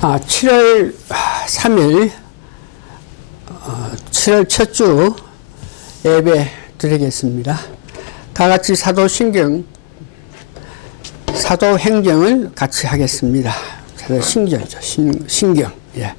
7월 3일 7월 첫 주 예배 드리겠습니다. 다 같이 사도행정을 같이 하겠습니다. 사도신경이죠. 신경. 예.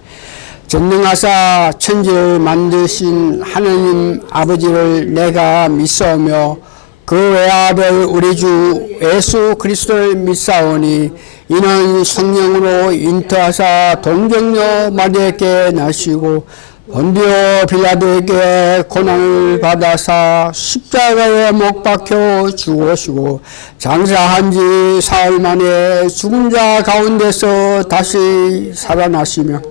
전능하사 천지를 만드신 하느님 아버지를 내가 믿사오며 그 외아들 우리 주 예수 그리스도를 믿사오니 이는 성령으로 잉태하사 동정녀 마리아에게 나시고 본디오 빌라도에게 고난을 받아사 십자가에 못 박혀 죽으시고 장사한 지 사흘 만에 죽은 자 가운데서 다시 살아나시며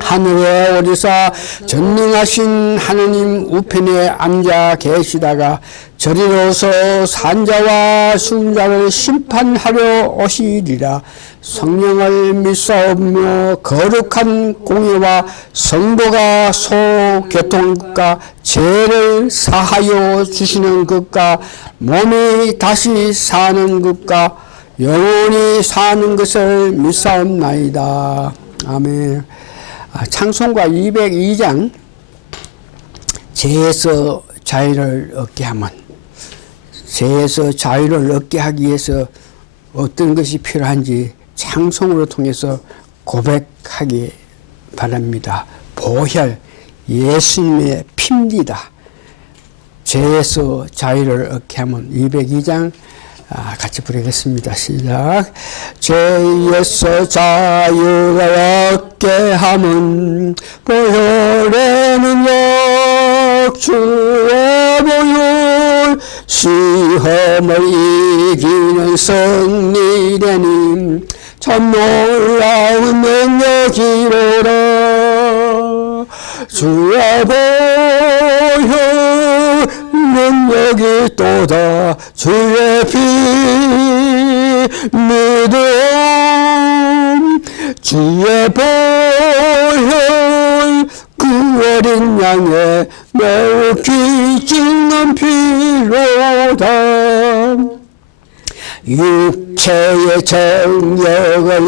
하늘에 오르사 전능하신 하느님 우편에 앉아 계시다가 저리로서 산자와 죽은 자를 심판하려 오시리라. 성령을 믿사오며 거룩한 공예와 성도가 소교통한 것과 죄를 사하여 주시는 것과 몸이 다시 사는 것과 영원히 사는 것을 믿사옵나이다. 아멘. 찬송가 202장 죄에서 자유를 얻게 하면, 죄에서 자유를 얻게 하기 위해서 어떤 것이 필요한지 찬송으로 통해서 고백하기 바랍니다. 보혈 예수님의 피입니다. 죄에서 자유를 얻게 하면 202장 같이 부르겠습니다. 시작. 죄에서 자유를 얻게 함은 보혈의 능력 주의 보혈 시험을 이기는 승리되님 참 놀라운 능력이로라. 주의 보혈 능력이 또다 주의 피 믿음 주의 보혈 그 어린 양의 매우 귀중한 피로다. 육체의 정력을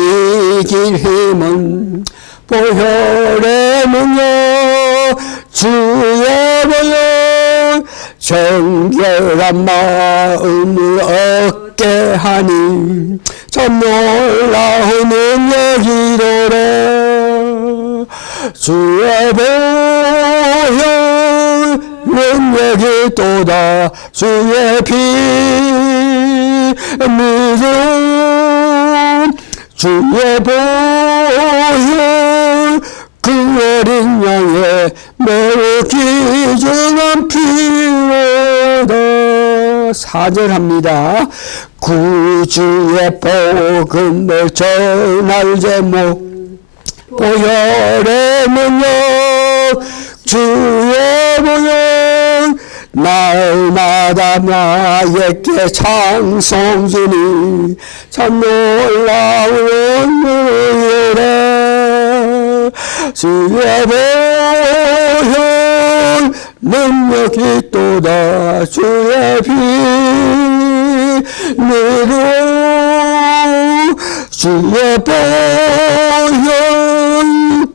이길 힘은 보혈의 능력 주의 보혈 정결한 마음을 얻게 하니 참 놀라운 능력이로라. 주의 보혈 능력이 또다 주의 피 믿음 주의 보혈 그 어린 양의 매우 귀중한 피로다. 4절합니다. 구주의 복음을 전할 제목 보혈의 능력 주의 보혈 날마다 나에게 찬송주니 참 놀라운 은혜라. 주의 보혈 능력이 또다 주의 피 믿음 주의 보혈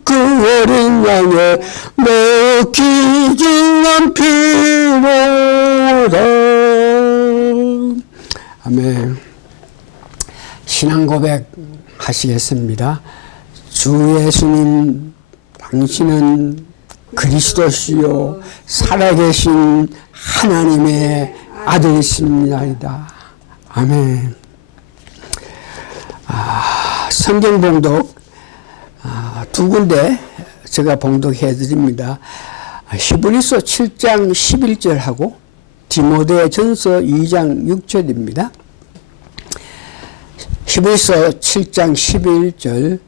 그 어린 양의 매우 귀중한 피로다. 아멘. 신앙 고백 하시겠습니다. 주 예수님, 당신은 그리스도시요 살아계신 하나님의 아들이십니다. 아멘. 성경 봉독 두 군데 제가 봉독해 드립니다. 히브리서 7장 11절하고 디모데전서 2장 6절입니다. 히브리서 7장 11절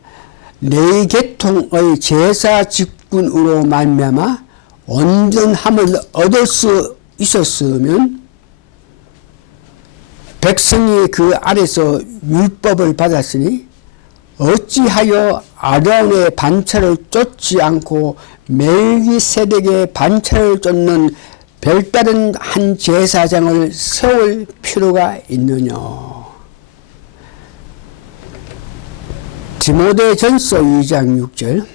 네 계통의 제사 직분으로 말미암아 온전함을 얻을 수 있었으면 백성이 그 아래서 율법을 받았으니 어찌하여 아론의 반차를 쫓지 않고 멜기세덱의 반차를 쫓는 별다른 한 제사장을 세울 필요가 있느냐. 디모데전서 2장 6절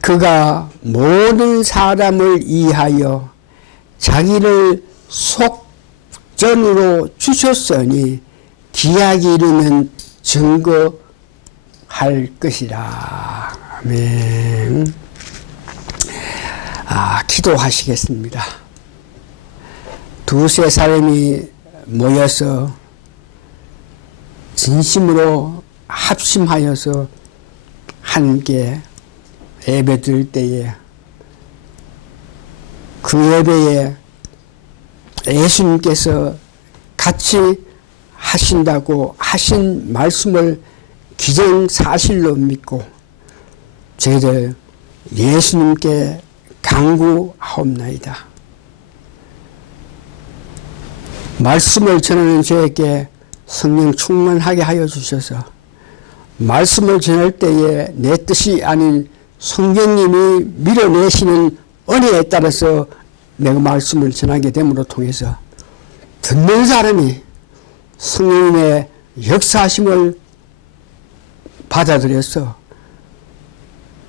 그가 모든 사람을 이하여 자기를 속전으로 주셨으니 기약이 이르면 증거할 것이라. 아멘. 기도하시겠습니다. 두세 사람이 모여서 진심으로 합심하여서 하나님께 예배 드릴 때에 그 예배에 예수님께서 같이 하신다고 하신 말씀을 기정사실로 믿고 저희들 예수님께 간구하옵나이다. 말씀을 전하는 저에게 성령 충만하게 하여 주셔서 말씀을 전할 때에 내 뜻이 아닌 성령님이 밀어내시는 은혜에 따라서 내가 말씀을 전하게 됨으로 통해서 듣는 사람이 성령님의 역사하심을 받아들여서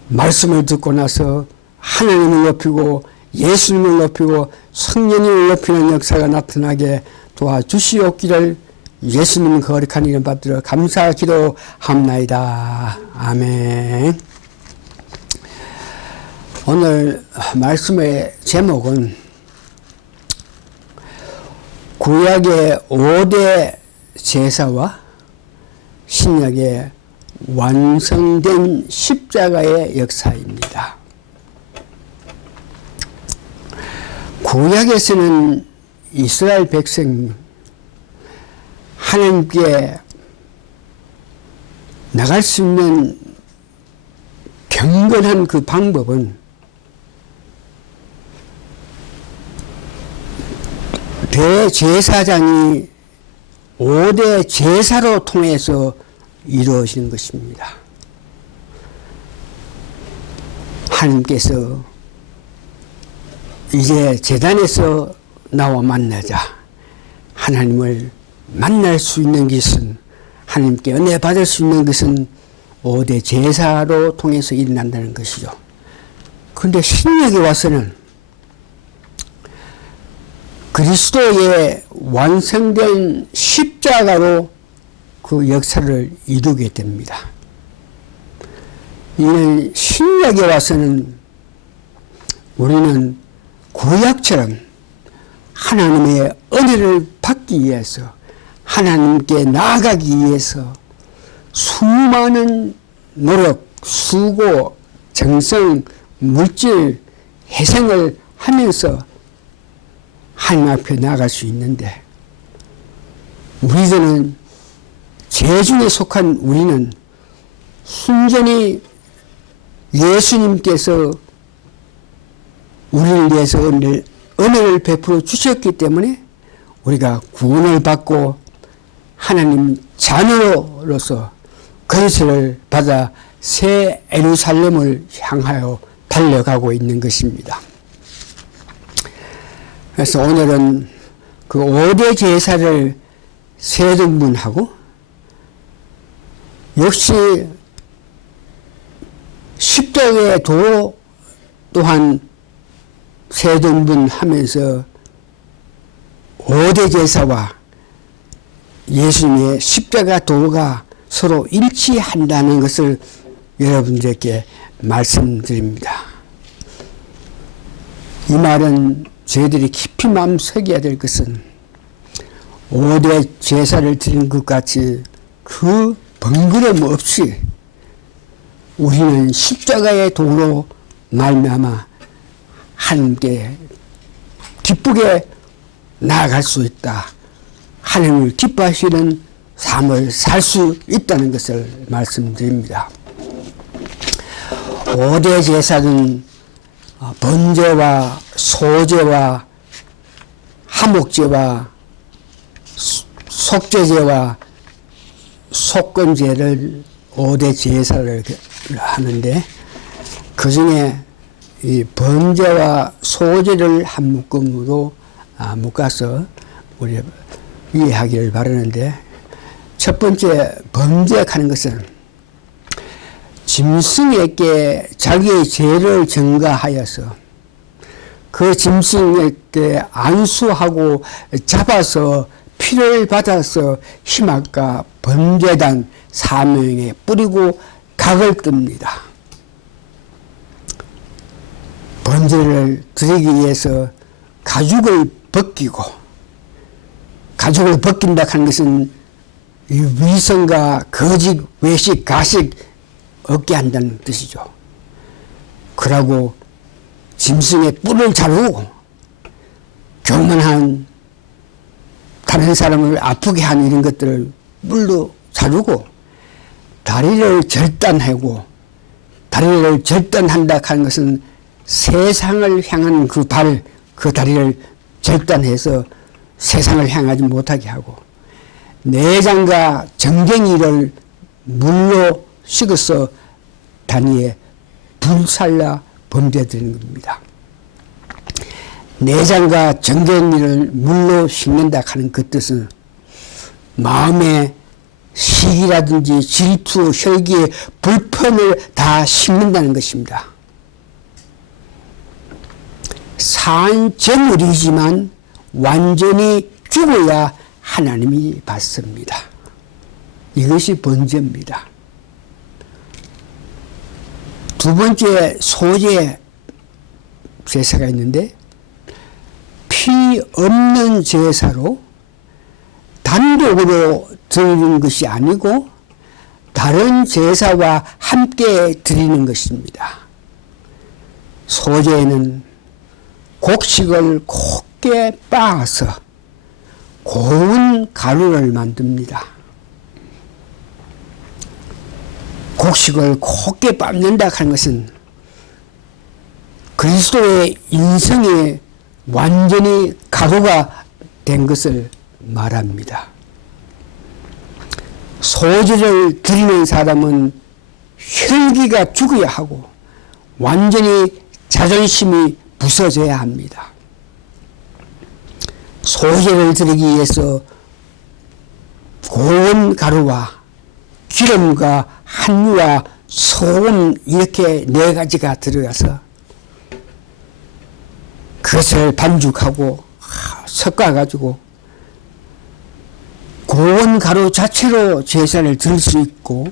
말씀을 듣고 나서 하나님을 높이고 예수님을 높이고 성령님을 높이는 역사가 나타나게 도와주시옵기를 예수님 거룩한 이름 받들어 감사 기도합나이다. 아멘. 오늘 말씀의 제목은 구약의 5대 제사와 신약의 완성된 십자가의 역사입니다. 구약에서는 이스라엘 백성 하나님께 나갈 수 있는 경건한 그 방법은 대제사장이 5대 제사로 통해서 이루어지는 것입니다. 하나님께서 이제 제단에서 나와 만나자. 하나님을 만날 수 있는 것은, 하나님께 은혜 받을 수 있는 것은 5대 제사로 통해서 일어난다는 것이죠. 그런데 신약에 와서는 그리스도의 완성된 십자가로 그 역사를 이루게 됩니다. 이는 신약에 와서는 우리는 구약처럼 하나님의 은혜를 받기 위해서, 하나님께 나아가기 위해서 수많은 노력, 수고, 정성, 물질, 희생을 하면서 하나님 앞에 나아갈 수 있는데, 우리들은, 제중에 속한 우리는 순전히 예수님께서 우리를 위해서 은혜를 베풀어 주셨기 때문에 우리가 구원을 받고 하나님 자녀로서 그리스도를 받아 새 예루살렘을 향하여 달려가고 있는 것입니다. 그래서 오늘은 그 5대 제사를 세 등분하고 역시 십자가의 도 또한 세 등분하면서 5대 제사와 예수님의 십자가 도가 서로 일치한다는 것을 여러분들께 말씀드립니다. 이 말은 저희들이 깊이 마음새겨야 될 것은 5대 제사를 드린 것 같이 그 번거로움 없이 우리는 십자가의 도로 말미암아 하나님께 기쁘게 나아갈 수 있다. 하나님을 기뻐하시는 삶을 살 수 있다는 것을 말씀드립니다. 5대 제사는 번제와 소제와 화목제와 속죄제와 속건제를 5대 제사를 하는데, 그 중에 이 번제와 소제를 한 묶음으로 묶어서 우리 이해하기를 바라는데, 첫 번째 번제하는 것은 짐승에게 자기의 죄를 전가하여서 그 짐승에게 안수하고 잡아서 피를 받아서 희망과 범죄단 사명에 뿌리고 각을 뜹니다. 범죄를 드리기 위해서 가죽을 벗기고, 가죽을 벗긴다 하는 것은 위선과 거짓, 외식, 가식 없게 한다는 뜻이죠. 그러고 짐승의 뿔을 자르고 교만한 다른 사람을 아프게 하는 이런 것들을 뿔로 자르고 다리를 절단하고, 다리를 절단한다 하는 것은 세상을 향한 그 발, 그 다리를 절단해서 세상을 향하지 못하게 하고, 내장과 정갱이를 물로 식어서 단위에 불살라 범죄되는 겁니다. 내장과 정갱이를 물로 씻는다 하는 그 뜻은 마음의 시기라든지 질투, 혈기의 불편을 다 씻는다는 것입니다. 산정을이지만 완전히 죽어야 하나님이 받습니다. 이것이 번제입니다. 두 번째 소재 제사가 있는데, 피 없는 제사로 단독으로 드리는 것이 아니고 다른 제사와 함께 드리는 것입니다. 소재에는 곡식을 곱게 빻아서 고운 가루를 만듭니다. 곡식을 곱게 빻는다 하는 것은 그리스도의 인생이 완전히 가루가 된 것을 말합니다. 소재를 드리는 사람은 혈기가 죽어야 하고 완전히 자존심이 부서져야 합니다. 소재를 드리기 위해서 고운 가루와 기름과 한유와 소금 이렇게 네 가지가 들어가서 그것을 반죽하고 섞어가지고 고운 가루 자체로 제사를 드릴 수 있고,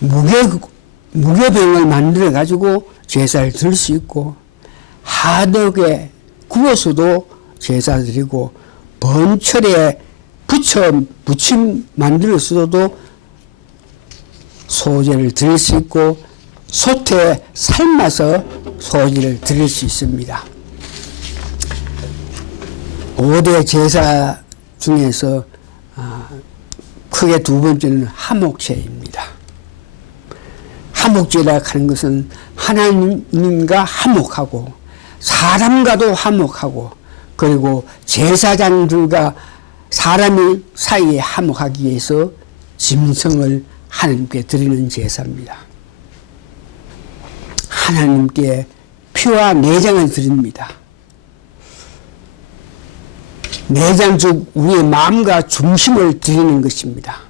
무교병을 만들어 가지고 제사를 드릴 수 있고, 하덕에 구워서도 제사 드리고, 번철에 부침 만들어서도 소제를 드릴 수 있고, 솥에 삶아서 소제를 드릴 수 있습니다. 5대 제사 중에서 크게 두 번째는 화목제입니다. 화목제라 하는 것은 하나님과 화목하고 사람과도 화목하고, 그리고 제사장들과 사람이 사이에 화목하기 위해서 짐승을 하나님께 드리는 제사입니다. 하나님께 피와 내장을 드립니다. 내장 즉 우리의 마음과 중심을 드리는 것입니다.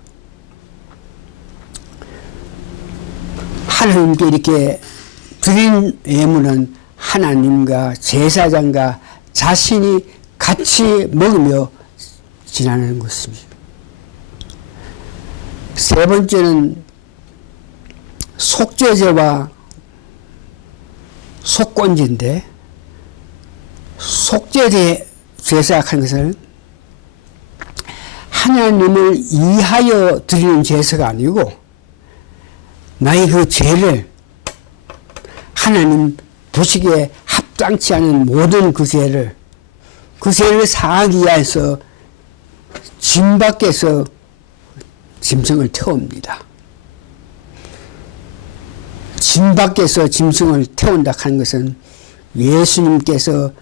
하나님께 이렇게 드린 예물은 하나님과 제사장과 자신이 같이 먹으며 지나는 것입니다. 세 번째는 속죄제와 속건제인데, 속죄제 제사하는 것은 하나님을 위하여 드리는 제사가 아니고 나의 그 죄를, 하나님 보시기에 합당치 않은 모든 그 죄를 사하기 위해서 짐 밖에서 짐승을 태웁니다. 짐 밖에서 짐승을 태운다 하는 것은 예수님께서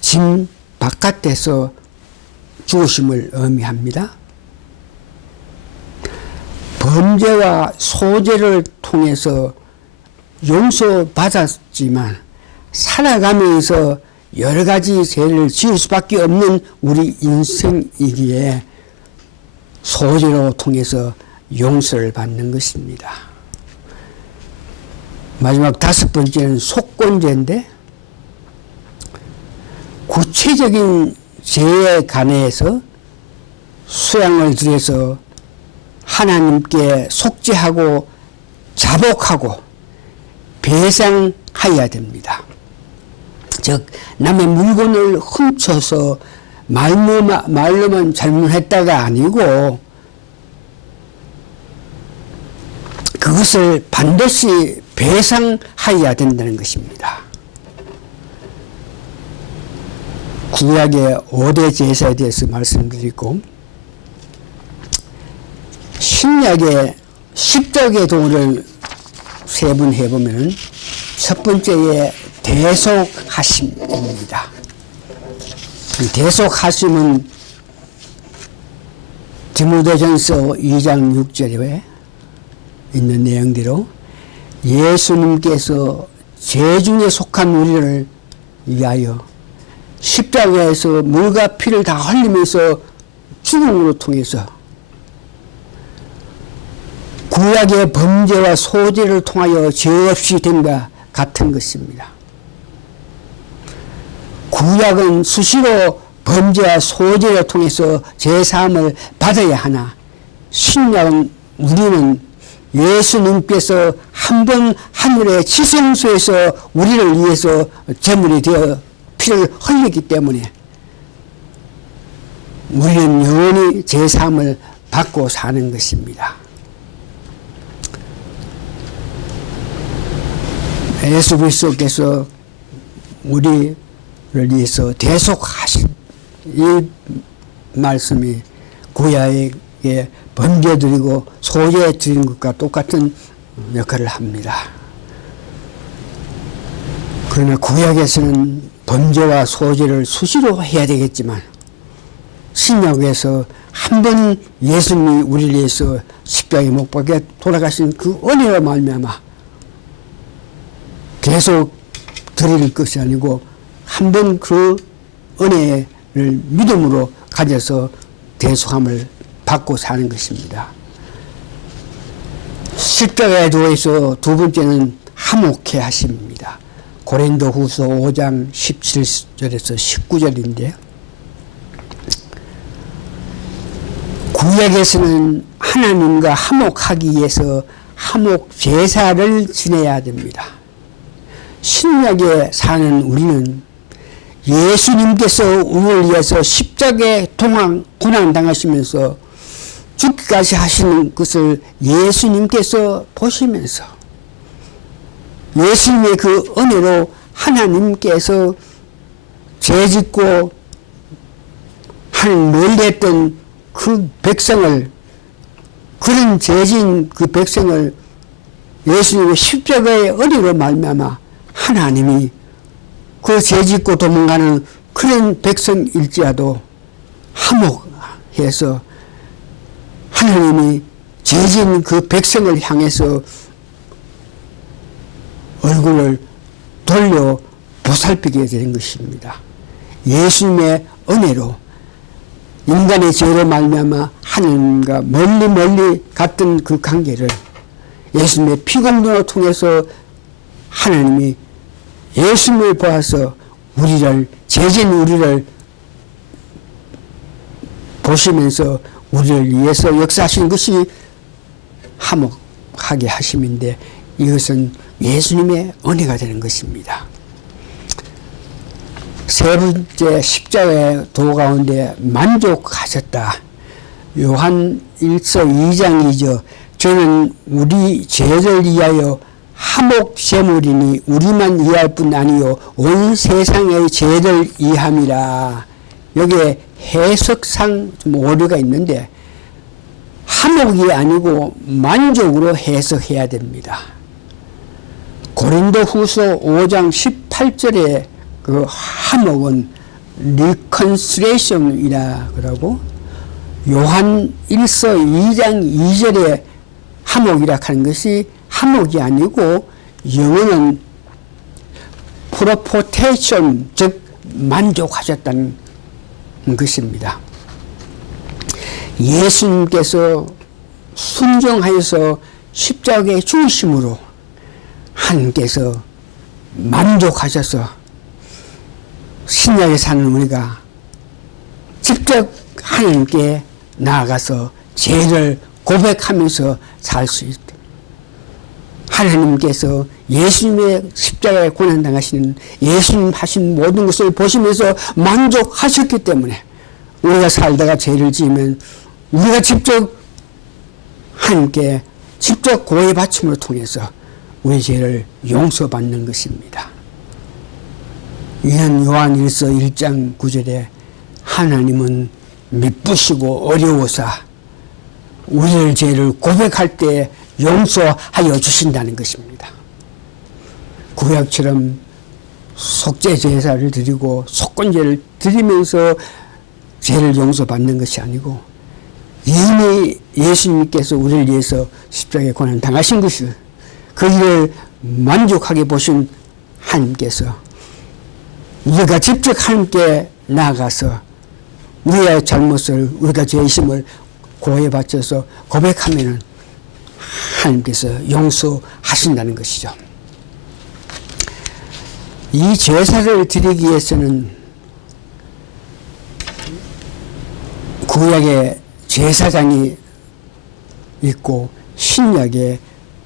짐 바깥에서 죽으심을 의미합니다. 범죄와 소죄를 통해서 용서받았지만 살아가면서 여러 가지 죄를 지을 수밖에 없는 우리 인생이기에 소죄로 통해서 용서를 받는 것입니다. 마지막 다섯 번째는 속건제인데, 구체적인 죄에 관해서 수양을 들여서 하나님께 속죄하고 자복하고 배상하여야 됩니다. 즉 남의 물건을 훔쳐서 말로만 잘못했다가 아니고 그것을 반드시 배상하여야 된다는 것입니다. 구약의 5대 제사에 대해서 말씀드리고, 신약의 십자가의 도를 세 번 해보면 첫 번째에 대속하심입니다. 이 대속하심은 디모데전서 2장 6절에 있는 내용대로 예수님께서 죄 중에 속한 우리를 위하여 십자가에서 물과 피를 다 흘리면서 죽음으로 통해서 구약의 범죄와 소재를 통하여 죄 없이 된과 같은 것입니다. 구약은 수시로 범죄와 소재를 통해서 죄사함을 받아야 하나, 신약은 우리는 예수님께서 한 번 하늘의 지성소에서 우리를 위해서 제물이 되어 피를 흘리기 때문에 우리는 영원히 죄사함을 받고 사는 것입니다. 예수 그리스도께서 우리를 위해서 대속하신 이 말씀이 구약의 번제 드리고 소제 드리는 것과 똑같은 역할을 합니다. 그러나 구약에서는 번제와 소제를 수시로 해야 되겠지만 신약에서 한 번 예수님이 우리를 위해서 십자가에 못 박혀 돌아가신 그 은혜로 말미암아 계속 드릴 것이 아니고 한 번 그 은혜를 믿음으로 가져서 대속함을 받고 사는 것입니다. 십자가에 누워서 두 번째는 화목해 하십니다. 고린도후서 5장 17절에서 19절인데, 구약에서는 하나님과 화목하기 위해서 화목 제사를 지내야 됩니다. 신약에 사는 우리는 예수님께서 우리를 위해서 십자가에 고난당하시면서 죽기까지 하시는 것을 예수님께서 보시면서 예수님의 그 은혜로 하나님께서 죄짓고 하나님 멀리했던 그 백성을, 그런 죄진 그 백성을 예수님의 십자가의 은혜로 말미암아 하나님이 그 죄짓고 도망가는 그런 백성일지라도 화목해서 하나님이 죄진 그 백성을 향해서 얼굴을 돌려 보살피게 되는 것입니다. 예수님의 은혜로 인간의 죄로 말미암아 하나님과 멀리 갔던 그 관계를 예수님의 피공동을 통해서 하나님이 예수님을 보아서 우리를, 죄진 우리를 보시면서 우리를 위해서 역사하신 것이 화목하게 하심인데, 이것은 예수님의 은혜가 되는 것입니다. 세 번째, 십자가의 도 가운데 만족하셨다. 요한 1서 2장이죠. 저는 우리 죄를 위하여 화목 제물이니 우리만 이해할 뿐 아니요 온 세상의 죄를 이함이라. 여기에 해석상 좀 오류가 있는데 화목이 아니고 만족으로 해석해야 됩니다. 고린도후서 5장 18절에 그 화목은 reconciliation이라 그러고, 요한 1서 2장 2절에 화목이라 하는 것이 화목이 아니고 영어는 proportion, 즉 만족하셨다는 것입니다. 예수님께서 순종하여서 십자가에 죽으심으로 하나님께서 만족하셔서 신약에 사는 우리가 직접 하나님께 나아가서 죄를 고백하면서 살 수 있다. 하나님께서 예수님의 십자가에 고난당하시는 예수님 하신 모든 것을 보시면서 만족하셨기 때문에 우리가 살다가 죄를 지으면 우리가 직접 하나님께 직접 고해 바침을 통해서 우리 죄를 용서받는 것입니다. 이는 요한일서 1장 9절에 하나님은 미쁘시고 어려워서 우리의 죄를 고백할 때 용서하여 주신다는 것입니다. 구약처럼 속죄 제사를 드리고 속건제를 드리면서 죄를 용서받는 것이 아니고 이미 예수님께서 우리를 위해서 십자가에 고난 당하신 것을 그 일을 만족하게 보신 하나님께서 우리가 직접 하나님께 나아가서 우리의 잘못을 우리가 죄의심을 고해 바쳐서 고백하면은 하나님께서 용서하신다는 것이죠. 이 제사를 드리기 위해서는 구약에 제사장이 있고 신약에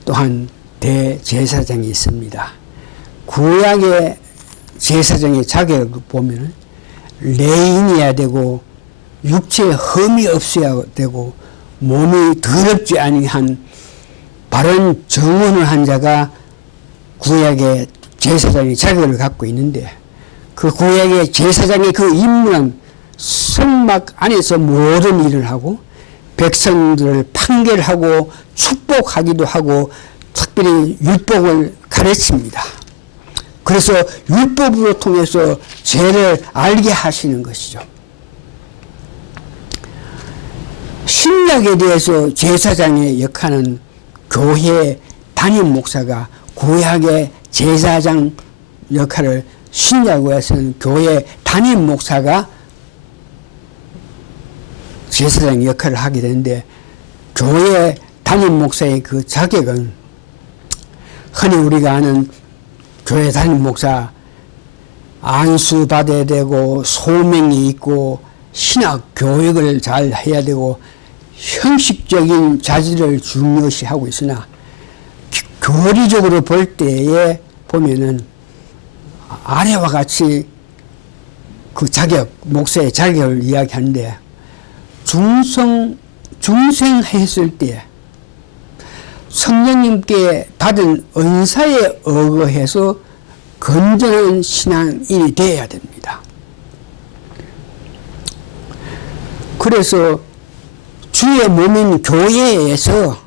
또한 대제사장이 있습니다. 구약의 제사장의 자격을 보면 레인이어야 되고 육체에 흠이 없어야 되고 몸이 더럽지 아니한 바른 정언을 한 자가 구약의 제사장의 자격을 갖고 있는데 그 구약의 제사장의 그 임무는 성막 안에서 모든 일을 하고 백성들을 판결하고 축복하기도 하고 특별히 율법을 가르칩니다. 그래서 율법으로 통해서 죄를 알게 하시는 것이죠. 신약에 대해서 제사장의 역할은 교회 담임 목사가 구약의 제사장 역할을 신약에서는 교회 담임 목사가 제사장 역할을 하게 되는데 교회 담임 목사의 그 자격은 흔히 우리가 아는 교회 담임 목사 안수 받아야 되고 소명이 있고 신학 교육을 잘 해야 되고 형식적인 자질을 중요시하고 있으나 교리적으로 볼 때에 보면은 아래와 같이 그 자격, 목사의 자격을 이야기하는데 중생했을 때 성령님께 받은 은사에 의거해서 건전한 신앙인이 되어야 됩니다. 그래서 주의 몸인 교회에서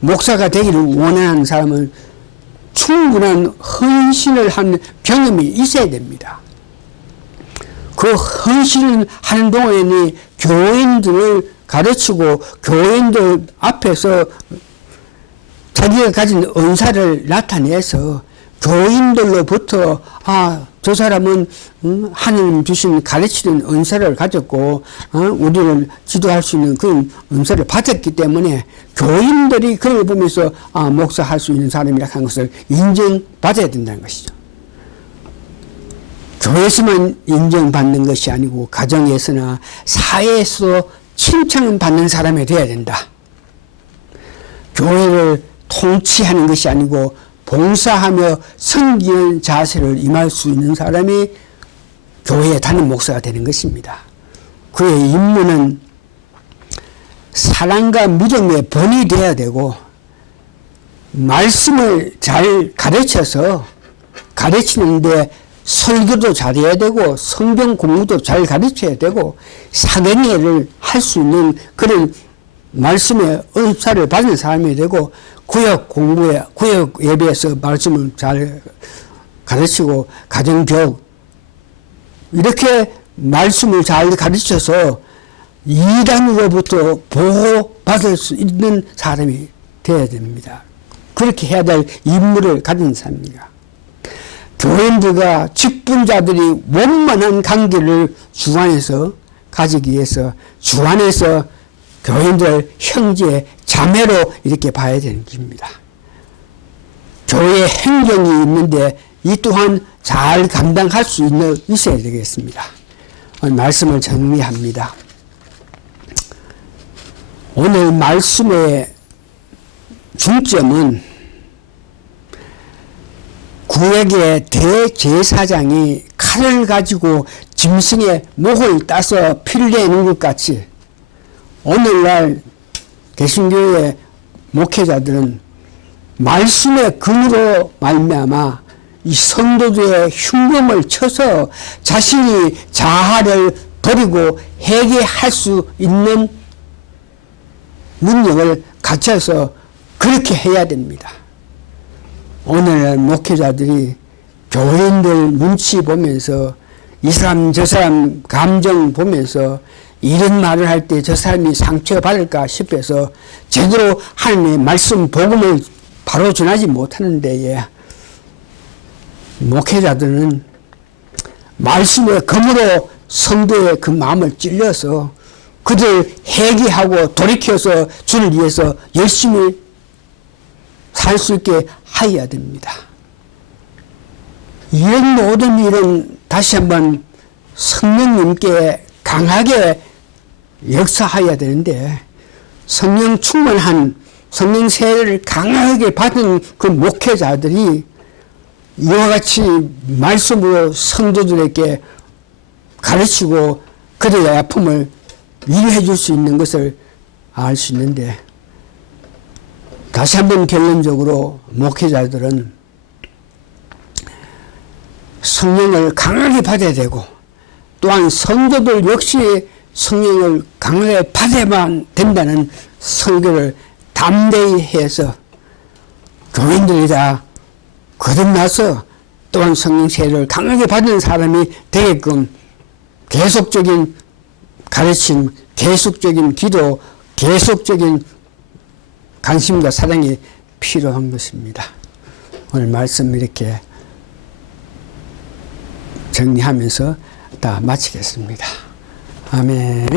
목사가 되기를 원하는 사람은 충분한 헌신을 한 경험이 있어야 됩니다. 그 헌신을 하는 동안에 교인들을 가르치고 교인들 앞에서 자기가 가진 은사를 나타내서 교인들로부터 저 사람은 하나님 주신 가르치는 은사를 가졌고 우리를 지도할 수 있는 그런 은사를 받았기 때문에 교인들이 그걸 보면서 목사할 수 있는 사람이라 하는 것을 인정받아야 된다는 것이죠. 교회에서만 인정받는 것이 아니고 가정에서나 사회에서 칭찬을 받는 사람이 되어야 된다. 교회를 통치하는 것이 아니고 봉사하며 섬기는 자세를 임할 수 있는 사람이 교회의 담임 목사가 되는 것입니다. 그의 임무는 사랑과 믿음의 본이 되어야 되고 말씀을 잘 가르쳐서 가르치는데 설교도 잘해야 되고 성경 공부도 잘 가르쳐야 되고 사경회를 할 수 있는 그런 말씀의 은사를 받은 사람이 되고 구역 공부에 구역 예배에서 말씀을 잘 가르치고 가정교육 이렇게 말씀을 잘 가르쳐서 이단으로부터 보호받을 수 있는 사람이 되어야 됩니다. 그렇게 해야 될 임무를 가진 사람입니다. 교인들과 직분자들이 원만한 관계를 주 안에서 가지기 위해서 주 안에서 교인들 형제 자매로 이렇게 봐야 되는 겁니다. 교회 교회 행정이 있는데 이 또한 잘 감당할 수 있어야 되겠습니다. 말씀을 정리합니다. 오늘 말씀의 중점은 구약의 대제사장이 칼을 가지고 짐승의 목을 따서 피를 내는 것 같이 오늘날 개신교의 목회자들은 말씀의 근으로 말미암아 이 성도들의 흉범을 쳐서 자신이 자아를 버리고 회개할 수 있는 능력을 갖춰서 그렇게 해야 됩니다. 오늘날 목회자들이 교인들 눈치 보면서 이 사람 저 사람 감정 보면서 이런 말을 할 때 저 사람이 상처받을까 싶어서 제대로 하나님의 말씀 복음을 바로 전하지 못하는 데에 목회자들은 말씀의 검으로 성도의 그 마음을 찔러서 그들 회개하고 돌이켜서 주를 위해서 열심히 살 수 있게 하여야 됩니다. 이런 모든 일은 다시 한번 성령님께 강하게 역사하여야 되는데 성령 충만한 성령 세례를 강하게 받은 그 목회자들이 이와 같이 말씀으로 성도들에게 가르치고 그들의 아픔을 위로해 줄 수 있는 것을 알 수 있는데 다시 한번 결론적으로 목회자들은 성령을 강하게 받아야 되고 또한 성도들 역시 성령을 강하게 받아야만 된다는 설교를 담대히 해서 교인들이 다 거듭나서 또한 성령 세례를 강하게 받는 사람이 되게끔 계속적인 가르침, 계속적인 기도, 계속적인 관심과 사랑이 필요한 것입니다. 오늘 말씀 이렇게 정리하면서 다 마치겠습니다. 아멘.